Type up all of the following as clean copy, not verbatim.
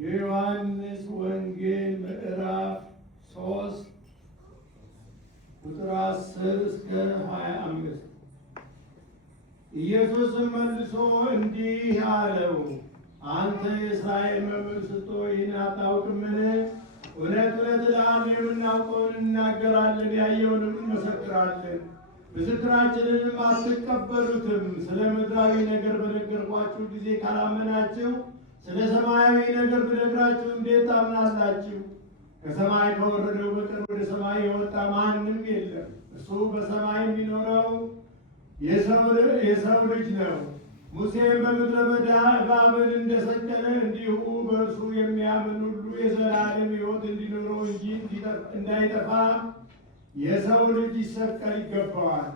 የዮሐንስ ወንጌል ምዕራፍ 3 ቁጥር 10 እስከ 25። ኢየሱስም መልሶ እንዲህ አለው፣ አንተ የእስራኤል መምህር ስትሆን ይህን አታውቅምን? እውነት እውነት እልሃለሁ የምናውቀውን እንናገራለን፣ ያየውንም እንመሰክራለን፣ ምስክራችንንም አትቀበሉትም። ስለ ምድራዊ ነገር በነገርኳችሁ ጊዜ ካላመናችሁ ስለ ሰማያዊ ነገር ብነግራችሁ እንዴት ታምናላችሁ? ከሰማይ ከወረደው በቀር ወደ ሰማይ የወጣ ማንም የለም፣ እሱ በሰማይ የሚኖረው የሰው ልጅ ነው። ሙሴም በምድረ በዳ እባብን እንደሰቀለ እንዲሁ በእርሱ የሚያምን ሁሉ የዘላለም ሕይወት እንዲኖረው እንጂ እንዳይጠፋ የሰው ልጅ ይሰቀል ይገባዋል።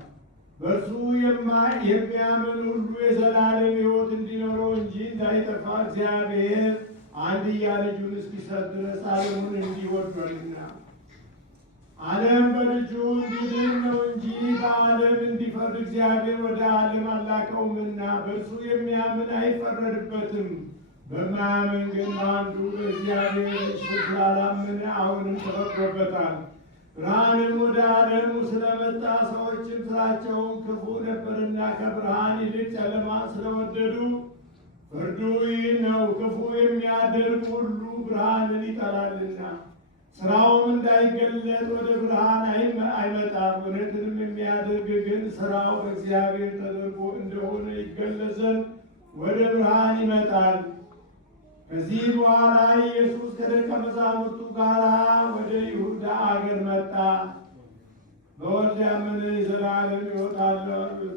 በእርሱ የሚያምን ሁሉ የዘላለም ሕይወት እንዲኖረው እንጂ እንዳይጠፋ እግዚአብሔር አንድያ ልጁን እስኪሰጥ ድረስ ዓለሙን እንዲህ ወዷልና። ዓለም በልጁ እንዲድን ነው እንጂ በዓለም እንዲፈርድ እግዚአብሔር ወደ ዓለም አላከውምና። በእርሱ የሚያምን አይፈረድበትም። በማያምን ግን በአንዱ በእግዚአብሔር ልጅ ስላላመነ አሁንም ተፈርዶበታል። ብርሃንም ወደ ዓለሙ ስለመጣ ሰዎችም ሥራቸውን ክፉ ነበርና ከብርሃን ይልቅ ጨለማ ስለወደዱ ፍርዱ ይህ ነው፣ ክፉ የሚያደርግ ሁሉ ብርሃንን ይጠላልና ሥራውም እንዳይገለጥ ወደ ብርሃን አይመጣም። እውነትንም የሚያደርግ ግን ሥራው በእግዚአብሔር ተደርጎ እንደሆነ ይገለጽ ዘንድ ወደ ብርሃን ይመጣል። ከዚህ በኋላ ኢየሱስ ከደቀ መዛሙርቱ ጋር ወደ ይሁዳ አገር መጣ። በወልድ ያመነ የዘላለም ሕይወት አለው አሉት።